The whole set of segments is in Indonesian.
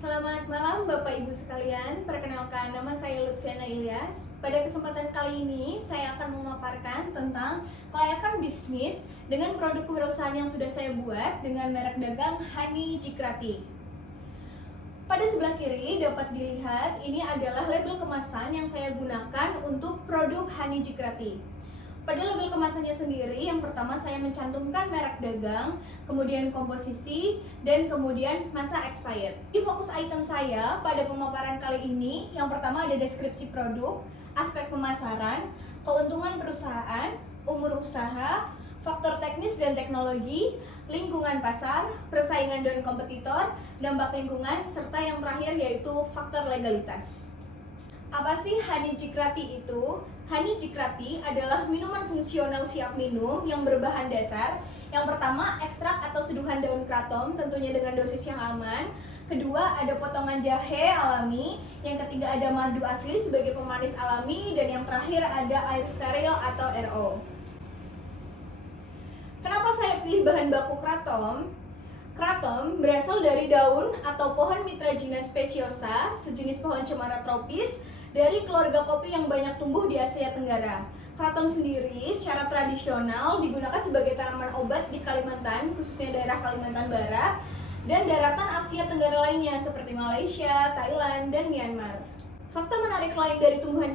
Selamat malam Bapak Ibu sekalian, perkenalkan nama saya Lutfiana Ilyas. Pada kesempatan kali ini saya akan memaparkan tentang kelayakan bisnis dengan produk kewirausahaan yang sudah saya buat dengan merek dagang Hani Cikrati. Pada sebelah kiri dapat dilihat ini adalah label kemasan yang saya gunakan untuk produk Hani Cikrati. Pada label kemasannya sendiri, yang pertama saya mencantumkan merek dagang, kemudian komposisi, dan kemudian masa expired. Di fokus item saya pada pemaparan kali ini, yang pertama ada deskripsi produk, aspek pemasaran, keuntungan perusahaan, umur usaha, faktor teknis dan teknologi, lingkungan pasar, persaingan dan kompetitor, dampak lingkungan, serta yang terakhir yaitu faktor legalitas. Apa sih Hani Cikrati itu? Hani Cikrati adalah minuman fungsional siap minum yang berbahan dasar. Yang pertama, ekstrak atau seduhan daun kratom, tentunya dengan dosis yang aman. Kedua, ada potongan jahe alami. Yang ketiga, ada madu asli sebagai pemanis alami. Dan yang terakhir, ada air steril atau RO. Kenapa saya pilih bahan baku kratom? Kratom berasal dari daun atau pohon Mitragina speciosa, sejenis pohon cemara tropis dari keluarga kopi yang banyak tumbuh di Asia Tenggara. Kratom sendiri secara tradisional digunakan sebagai tanaman obat di Kalimantan, khususnya daerah Kalimantan Barat, dan daratan Asia Tenggara lainnya seperti Malaysia, Thailand, dan Myanmar. Fakta menarik lain dari tumbuhan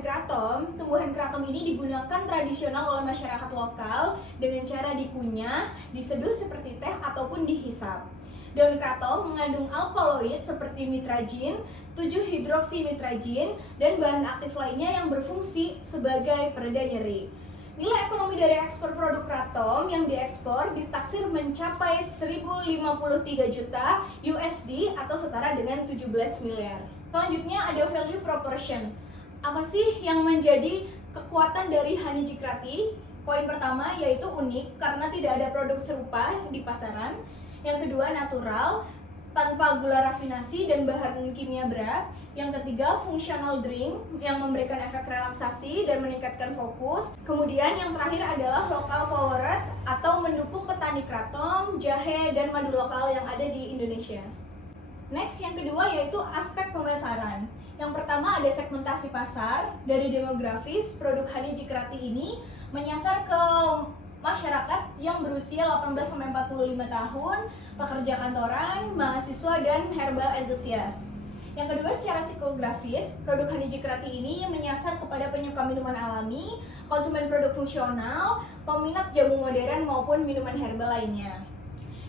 kratom ini digunakan tradisional oleh masyarakat lokal dengan cara dikunyah, diseduh seperti teh ataupun dihisap. Daun kratom mengandung alkaloid seperti mitragin, 7-hidroksimitragin, dan bahan aktif lainnya yang berfungsi sebagai pereda nyeri. Nilai ekonomi dari ekspor produk kratom yang diekspor ditaksir mencapai 1.053 juta USD atau setara dengan 17 miliar. Selanjutnya ada value proportion. Apa sih yang menjadi kekuatan dari Hani Cikrati? Poin pertama yaitu unik karena tidak ada produk serupa di pasaran. Yang kedua natural, tanpa gula rafinasi dan bahan kimia berat. Yang ketiga functional drink yang memberikan efek relaksasi dan meningkatkan fokus. Kemudian yang terakhir adalah local powered atau mendukung petani kratom, jahe, dan madu lokal yang ada di Indonesia. Next, yang kedua yaitu aspek pemasaran. Yang pertama ada segmentasi pasar. Dari demografis, produk Hani Cikrati ini menyasar ke masyarakat yang berusia 18-45 tahun, pekerja kantoran, mahasiswa, dan herbal enthusiast. Yang kedua, secara psikografis, produk Hani Cikrati ini menyasar kepada penyuka minuman alami, konsumen produk fungsional, peminat jamu modern maupun minuman herbal lainnya.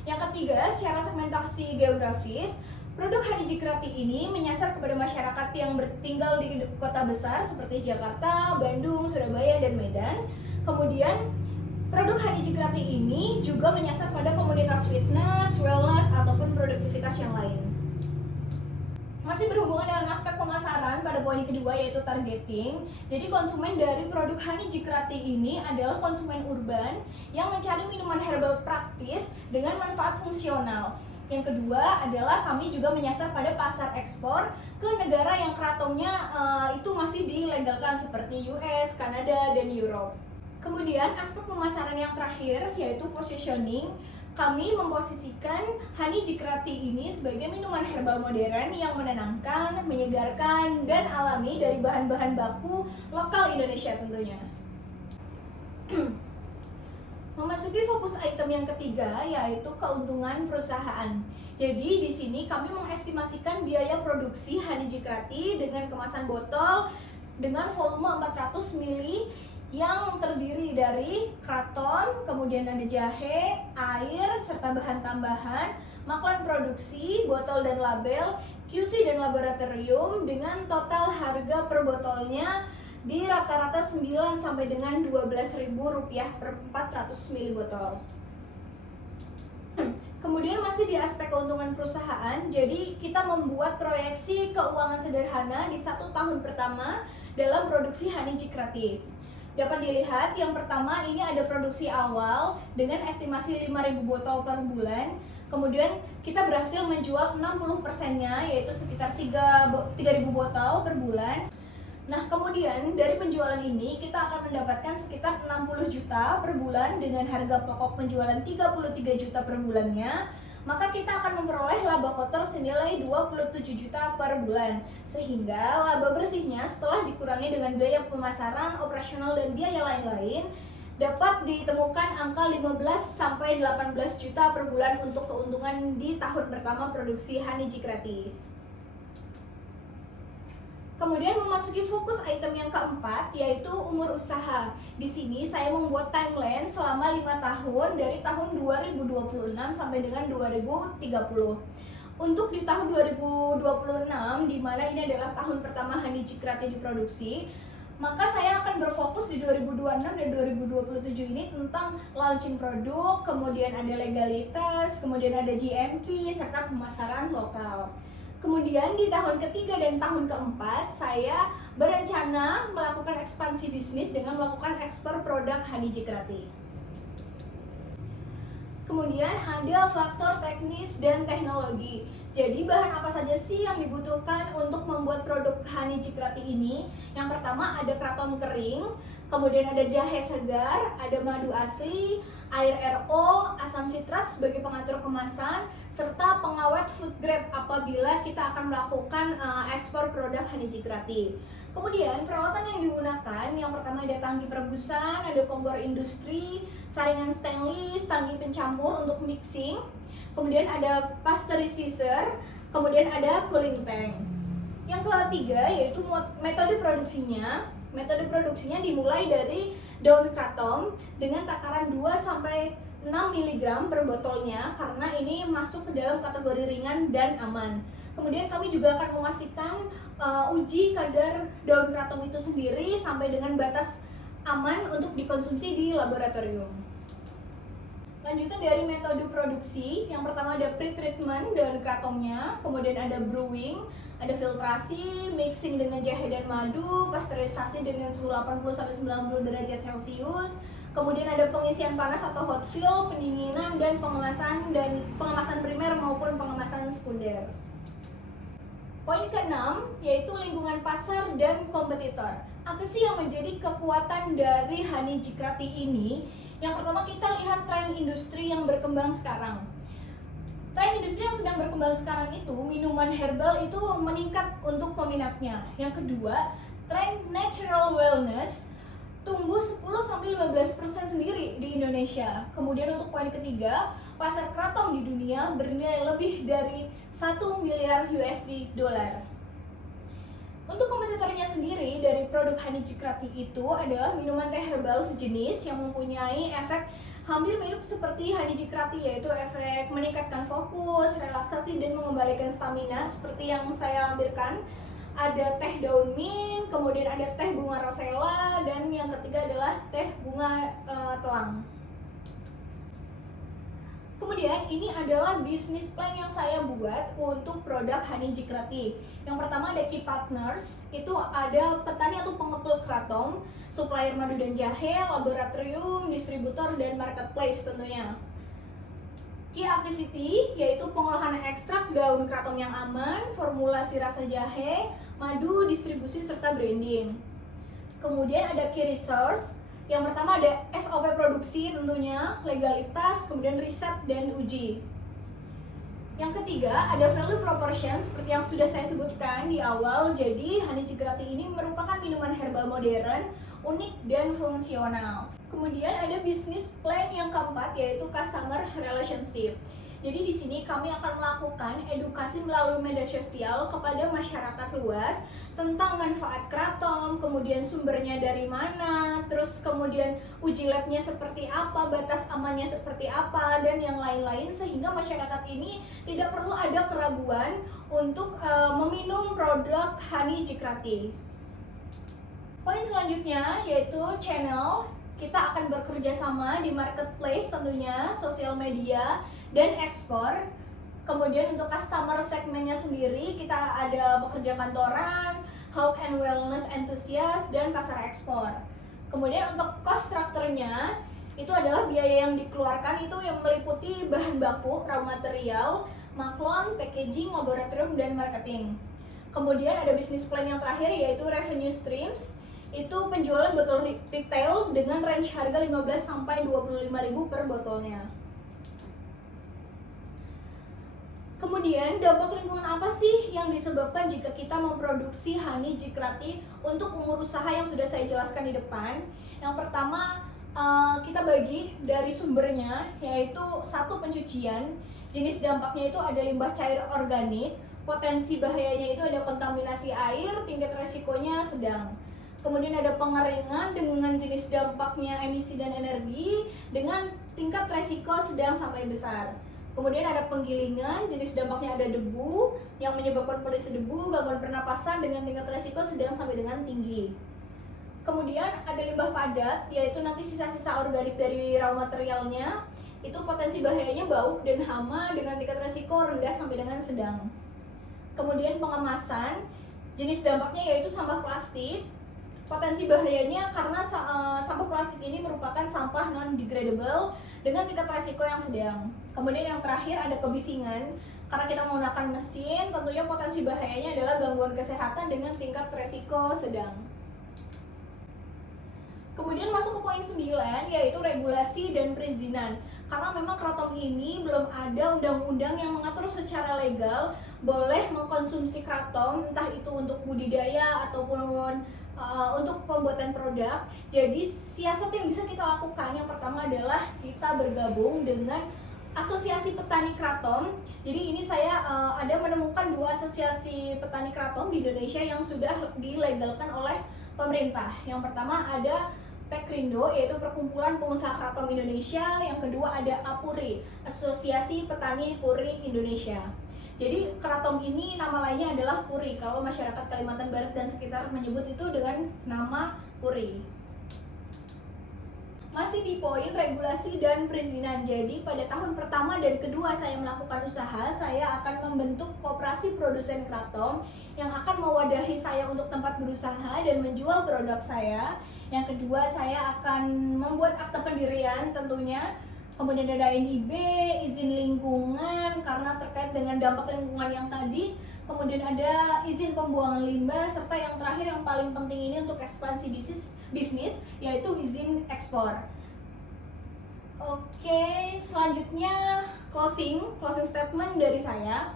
Yang ketiga, secara segmentasi geografis, produk Hani Cikrati ini menyasar kepada masyarakat yang bertinggal di kota besar seperti Jakarta, Bandung, Surabaya, dan Medan. Kemudian, produk Hani Cikrati ini juga menyasar pada komunitas fitness, wellness, ataupun produktivitas yang lain. Masih berhubungan dengan aspek pemasaran pada poin kedua yaitu targeting. Jadi konsumen dari produk Hani Cikrati ini adalah konsumen urban yang mencari minuman herbal praktis dengan manfaat fungsional. Yang kedua adalah kami juga menyasar pada pasar ekspor ke negara yang kratomnya itu masih dilegalkan seperti US, Kanada, dan Europe. Kemudian aspek pemasaran yang terakhir yaitu positioning. Kami memposisikan Hani Cikrati ini sebagai minuman herbal modern yang menenangkan, menyegarkan, dan alami dari bahan-bahan baku lokal Indonesia tentunya. Memasuki fokus item yang ketiga yaitu keuntungan perusahaan. Jadi di sini kami mengestimasikan biaya produksi Hani Cikrati dengan kemasan botol dengan volume 400 ml yang terdiri dari kraton, kemudian ada jahe, air, serta bahan tambahan, maklan produksi, botol dan label, QC dan laboratorium dengan total harga per botolnya di rata-rata 9 sampai dengan Rp12.000 per 400 ml botol. Kemudian masih di aspek keuntungan perusahaan, jadi kita membuat proyeksi keuangan sederhana di 1 tahun pertama dalam produksi Hani Cikrati. Dapat dilihat yang pertama ini ada produksi awal dengan estimasi 5.000 botol per bulan. Kemudian kita berhasil menjual 60%-nya yaitu sekitar 3.000 botol per bulan. Nah kemudian dari penjualan ini kita akan mendapatkan sekitar 60 juta per bulan dengan harga pokok penjualan 33 juta per bulannya. maka kita akan memperoleh laba kotor senilai 27 juta per bulan. Sehingga laba bersihnya setelah dikurangi dengan biaya pemasaran, operasional, dan biaya lain-lain dapat ditemukan angka 15 sampai 18 juta per bulan untuk keuntungan di tahun pertama produksi Honey Cikrati. Kemudian memasuki fokus item yang keempat, yaitu umur usaha. Di sini saya membuat timeline selama 5 tahun dari tahun 2026 sampai dengan 2030. Untuk di tahun 2026, di mana ini adalah tahun pertama Honey Cikrati diproduksi, maka saya akan berfokus di 2026 dan 2027 ini tentang launching produk, kemudian ada legalitas, kemudian ada GMP, serta pemasaran lokal. Kemudian di tahun ketiga dan tahun keempat, saya berencana melakukan ekspansi bisnis dengan melakukan ekspor produk Honey Cikrati. Kemudian ada faktor teknis dan teknologi. Jadi bahan apa saja sih yang dibutuhkan untuk membuat produk Honey Cikrati ini? Yang pertama ada kratom kering, kemudian ada jahe segar, ada madu asli, air RO, asam sitrat sebagai pengatur kemasan, serta pengawet food grade apabila kita akan melakukan ekspor produk Honey Cikrati. Kemudian peralatan yang digunakan, yang pertama ada tangki perebusan, ada kompor industri, saringan stainless, tangki pencampur untuk mixing, kemudian ada pasteurizer, kemudian ada cooling tank. Yang ketiga yaitu metode produksinya. Metode produksinya dimulai dari daun kratom dengan takaran 2-6 mg per botolnya karena ini masuk ke dalam kategori ringan dan aman. Kemudian kami juga akan memastikan uji kadar daun kratom itu sendiri sampai dengan batas aman untuk dikonsumsi di laboratorium. Lanjutan dari metode produksi, yang pertama ada pre-treatment daun kratomnya, kemudian ada brewing, ada filtrasi, mixing dengan jahe dan madu, pasteurisasi dengan suhu 80-90 derajat Celcius, kemudian ada pengisian panas atau hot fill, pendinginan, dan pengemasan primer maupun pengemasan sekunder. Poin ke-6 yaitu lingkungan pasar dan kompetitor. Apa sih yang menjadi kekuatan dari Honey Cikrati ini? Yang pertama kita lihat tren industri yang berkembang sekarang. Tren industri yang sedang berkembang sekarang itu minuman herbal itu meningkat untuk peminatnya. Yang kedua, tren natural wellness tumbuh 10-15% sendiri di Indonesia. Kemudian untuk poin ketiga, pasar kratom di dunia bernilai lebih dari 1 miliar USD dolar. Untuk kompetitornya sendiri dari produk Honey Cikrati itu adalah minuman teh herbal sejenis yang mempunyai efek hampir mirip seperti Honey Cikrati, yaitu efek meningkatkan fokus, relaksasi, dan mengembalikan stamina seperti yang saya lampirkan. Ada teh daun mint, kemudian ada teh bunga rosella, dan yang ketiga adalah teh bunga telang. Kemudian ini adalah bisnis plan yang saya buat untuk produk Honey Cikrati. Yang pertama ada key partners, itu ada petani atau pengepul kratom, supplier madu dan jahe, laboratorium, distributor, dan marketplace tentunya. Key activity yaitu pengolahan ekstrak daun kratom yang aman, formulasi rasa jahe, madu, distribusi, serta branding. Kemudian ada key resource. Yang pertama ada SOP produksi tentunya, legalitas, kemudian riset dan uji. Yang ketiga ada value proportion seperti yang sudah saya sebutkan di awal. Jadi Honey Cikrati ini merupakan minuman herbal modern, unik dan fungsional. Kemudian ada bisnis plan yang keempat yaitu customer relationship. Jadi di sini kami akan melakukan edukasi melalui media sosial kepada masyarakat luas tentang manfaat kratom, kemudian sumbernya dari mana, terus kemudian uji labnya seperti apa, batas amannya seperti apa, dan yang lain-lain, sehingga masyarakat ini tidak perlu ada keraguan untuk meminum produk Honey Cikrati. Poin selanjutnya yaitu channel. Kita akan bekerja sama di marketplace tentunya, sosial media, dan ekspor. Kemudian untuk customer segmennya sendiri kita ada pekerja kantoran, health and wellness enthusiast, dan pasar ekspor. Kemudian untuk cost structure-nya itu adalah biaya yang dikeluarkan itu yang meliputi bahan baku, raw material, maklon, packaging, laboratorium, dan marketing. Kemudian ada bisnis plan yang terakhir yaitu revenue streams. Itu penjualan botol retail dengan range harga 15-25.000 per botolnya. Kemudian dampak lingkungan apa sih yang disebabkan jika kita memproduksi honey jikrati untuk umur usaha yang sudah saya jelaskan di depan? Yang pertama, kita bagi dari sumbernya, yaitu satu, pencucian. Jenis dampaknya itu ada limbah cair organik, potensi bahayanya itu ada kontaminasi air, tingkat resikonya sedang. Kemudian ada pengeringan dengan jenis dampaknya emisi dan energi dengan tingkat resiko sedang sampai besar. Kemudian ada penggilingan, jenis dampaknya ada debu yang menyebabkan polusi debu, gangguan pernapasan dengan tingkat resiko sedang sampai dengan tinggi. Kemudian ada limbah padat, yaitu nanti sisa-sisa organik dari raw materialnya. Itu potensi bahayanya bau dan hama dengan tingkat resiko rendah sampai dengan sedang. Kemudian pengemasan, jenis dampaknya yaitu sampah plastik. Potensi bahayanya karena sampah plastik ini merupakan sampah non-degradable dengan tingkat resiko yang sedang. Kemudian yang terakhir ada kebisingan. Karena kita menggunakan mesin, tentunya potensi bahayanya adalah gangguan kesehatan dengan tingkat resiko sedang. Kemudian masuk ke poin 9, yaitu regulasi dan perizinan. Karena memang kratom ini belum ada undang-undang yang mengatur secara legal boleh mengkonsumsi kratom, entah itu untuk budidaya ataupun untuk pembuatan produk. Jadi siasat yang bisa kita lakukan yang pertama adalah kita bergabung dengan Asosiasi Petani Kratom. Jadi ini saya ada menemukan 2 asosiasi petani kratom di Indonesia yang sudah dilegalkan oleh pemerintah. Yang pertama ada Pekrindo, yaitu Perkumpulan Pengusaha Kratom Indonesia. Yang kedua ada APURI, Asosiasi Petani Puri Indonesia. Jadi kratom ini nama lainnya adalah puri. Kalau masyarakat Kalimantan Barat dan sekitar menyebut itu dengan nama puri. Masih di poin regulasi dan perizinan. Jadi pada tahun pertama dan kedua saya melakukan usaha, saya akan membentuk koperasi produsen kratom yang akan mewadahi saya untuk tempat berusaha dan menjual produk saya. Yang kedua, saya akan membuat akta pendirian tentunya. Kemudian ada NIB, izin lingkungan karena terkait dengan dampak lingkungan yang tadi. Kemudian ada izin pembuangan limbah, serta yang terakhir yang paling penting ini untuk ekspansi bisnis yaitu izin ekspor. Oke, selanjutnya closing statement dari saya.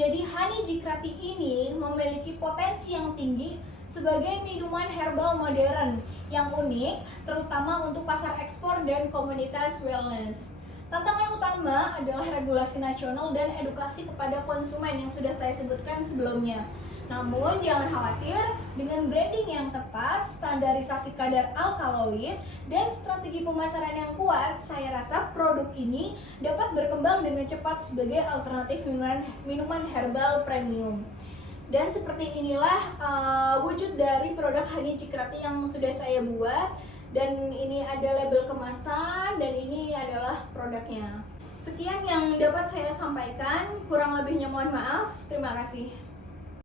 Jadi honey jikrati ini memiliki potensi yang tinggi sebagai minuman herbal modern yang unik, terutama untuk pasar ekspor dan komunitas wellness. Tantangan utama adalah regulasi nasional dan edukasi kepada konsumen yang sudah saya sebutkan sebelumnya. Namun jangan khawatir, dengan branding yang tepat, standarisasi kadar alkaloid, dan strategi pemasaran yang kuat, saya rasa produk ini dapat berkembang dengan cepat sebagai alternatif minuman herbal premium. Dan seperti inilah wujud dari produk honey jikrati yang sudah saya buat. Dan ini ada label kemasan dan ini adalah produknya. Sekian yang dapat saya sampaikan, kurang lebihnya mohon maaf. Terima kasih.